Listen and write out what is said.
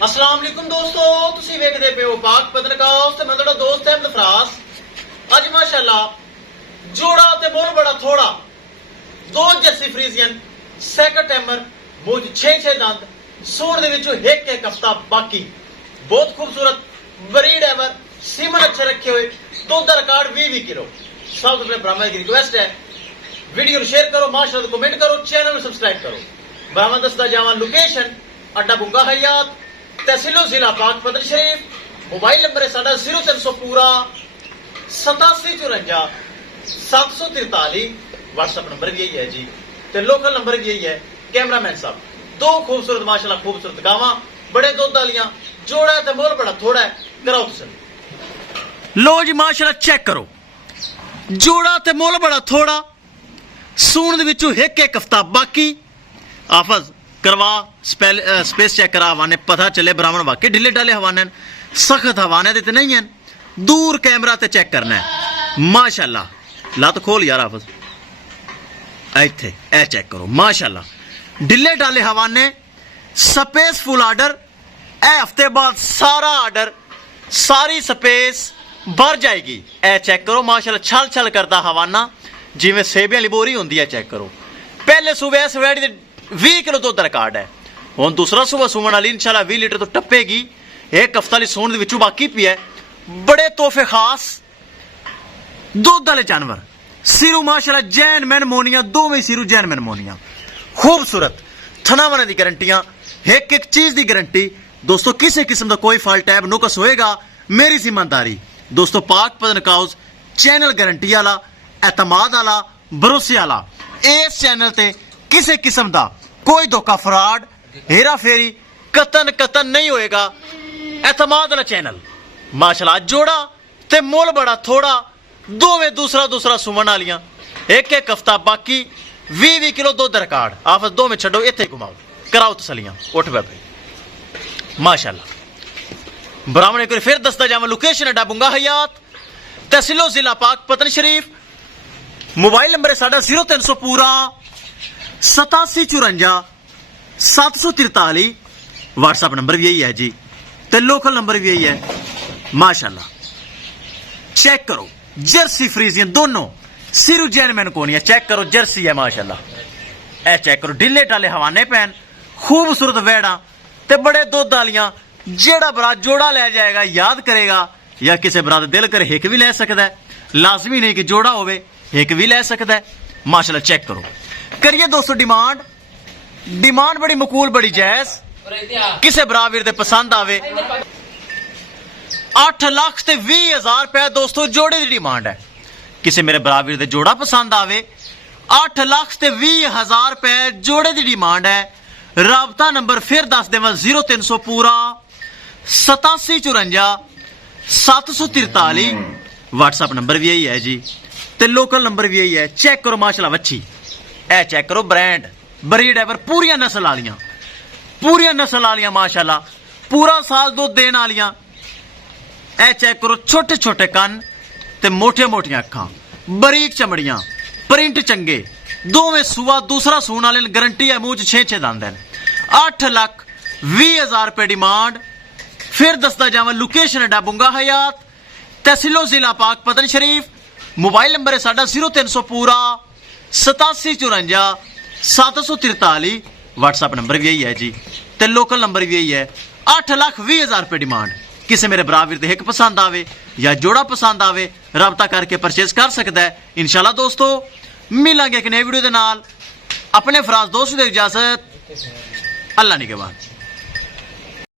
अस्सलाम वालेकुम दोस्तों, तुसी वेखदे पे हो पाक पतनकाउस ते मैं तुहाडा दोस्त अहमद फरास। अज माशाअल्लाह जोड़ा ते मोल बड़ा थोड़ा दो जर्सी फ्रीजियन सैकंड टाइमर मुझ 6 दंद सूण दे विचों एक हफ्ता बाकी बहुत खूबसूरत ब्रीड एवर सीमन अच्छे रखे हुए दुध दा रिकॉर्ड 20 किलो। सब तो पहले ब्राह्मण की रिक्वेस्ट है वीडियो शेयर करो, माशाअल्लाह कमेंट करो, चैनल सब्सक्राइब करो। ब्राह्मण दसदा जावां लोकेशन अड्डा बुंगा हयात तहसीलो जिला पाक पतन शरीफ। मोबाइल नंबर है साडा 0300 पूरा 8754 743। व्हाट्सएप नंबर भी यही है जी, ते लोकल नंबर भी यही है। कैमरामैन साहब दो खूबसूरत माशाल्लाह खूबसूरत गावां बड़े दुध वालियां जोड़ा है ते मोल बड़ा थोड़ा है, कराओ तुसीं। लो जी माशाल्लाह चेक करो, जोड़ा ते मोल बड़ा थोड़ा सूण दे विचों एक हफ्ता बाकी। आफज करवा स्पेस चेक करा हवाने पता चले ब्राह्मण वाकई ढिले डाले हवाने सख्त हवाने ते नहीं है। दूर कैमरा ते चेक करना है माशाल्लाह। लत खोल यार आफज, इत्थे ए चेक करो माशाल्लाह ढिले डाले हवाने स्पेस फुल आर्डर। ए हफ्ते बाद सारा आर्डर सारी स्पेस भर जाएगी। ए चेक करो माशाल्लाह छल छल करता हवाना जिवें सेबे वाली बोरी होंदी है। चेक करो पहले सुबह इस वैडी दे 20 किलो दुध रिकॉर्ड है। हुण दूसरा सुबह सुमन वाली इंशाल्लाह 20 लीटर तो टप्पेगी। एक हफ्ता ली सूण दे विचों बाकी पी है। बड़े तोहफे खास दुध वाले जानवर सिरू माशाल्लाह जैन मैन मोनिया दोवें सिरू जैन मैन मोनिया खूबसूरत थनावना दी गारंटियां एक एक चीज दी गारंटी। दोस्तों किसी किस्म का कोई फॉल्ट टैब नुकस होएगा मेरी जिम्मेदारी। दोस्तों पाक पतनकाउस चैनल गारंटी वाला एतमाद वाला भरोसे वाला। इस चैनल ते किसी किस्म का कोई धोखा फ्रॉड हेरा फेरी कतन नहीं होएगा। एतमाद वाला चैनल माशाल्लाह। जोड़ा ते मोल बड़ा थोड़ा दोवें दूसरा सुमन वालियां एक हफ्ता बाकी 20 किलो दुध रिकॉर्ड। आप दोवें छड्डो इत्थे घुमाओ कराओ तसलियां उठ पे माशाल्लाह। ब्राह्मण एक फिर दसदा जावां लोकेशन अड्डा बुंगा हयात तहसीलो जिला पाक पतन शरीफ। मोबाइल नंबर है साडा 0300 पूरा 8754 743। व्हाट्सएप नंबर भी यही है जी, ते लोकल नंबर भी यही है माशाल्लाह। चेक करो जर्सी फ्रीजियन दोनों सिरू जैन मैन कोनी है। चेक करो जर्सी है माशाल्लाह। ए चेक करो ढिले डाले हवाने पैन खूबसूरत वेड़ा ते बड़े दुध वालियां। जेड़ा बरा जोड़ा ले जाएगा याद करेगा या किसी बरा दिल करे हिक भी ले सकता है। लाजमी नहीं कि जोड़ा होवे, हिक भी ले सकता है माशाल्लाह। चेक करो करिए दोस्तों डिमांड बड़ी मकूल बड़ी जायज। किसे बराबर दे पसंद आवे 8 लाख ते 20,000 रुपए दोस्तों जोड़े की डिमांड है। किसे मेरे बराबर दे जोड़ा पसंद आवे 8 लाख ते 20,000 रुपए जोड़े की डिमांड है। राबता नंबर फिर दस देवां 0300 पूरा 8754 743। व्हाट्सएप नंबर भी यही है जी, ते लोकल नंबर भी यही है। चेक करो माशाल्लाह वच्छी। ए चेक करो ब्रांड ब्रीड है पर पूरी नस्ल वालियां माशाल्लाह पूरा साल दुध देने वालियां। ए चेक करो छोटे छोटे कन ते मोटे मोटियां अखां बरीक चमड़ियां प्रिंट चंगे दोवें सुआ दूसरा सूण वाले गारंटी है। मूंह 6 दंद है। 8 लाख 20,000 रुपए डिमांड। फिर दसदा जावां लोकेशन अड्डा बुंगा हयात तहसीलो जिला पाक पतन शरीफ। मोबाइल नंबर है साडा 0300 पूरा 8754 743। व्हाट्सएप नंबर भी यही है जी, ते लोकल नंबर भी यही है। 8 लाख 20,000 रुपए डिमांड। किसी मेरे बराबर दे हिक पसंद आवे या जोड़ा पसंद आवे राबता करके परचेज कर सकता है। इंशाल्लाह दोस्तों मिलांगे एक नई वीडियो दे नाल। अपने फराज दोस्त दे इजाजत, अल्लाह निगहबान।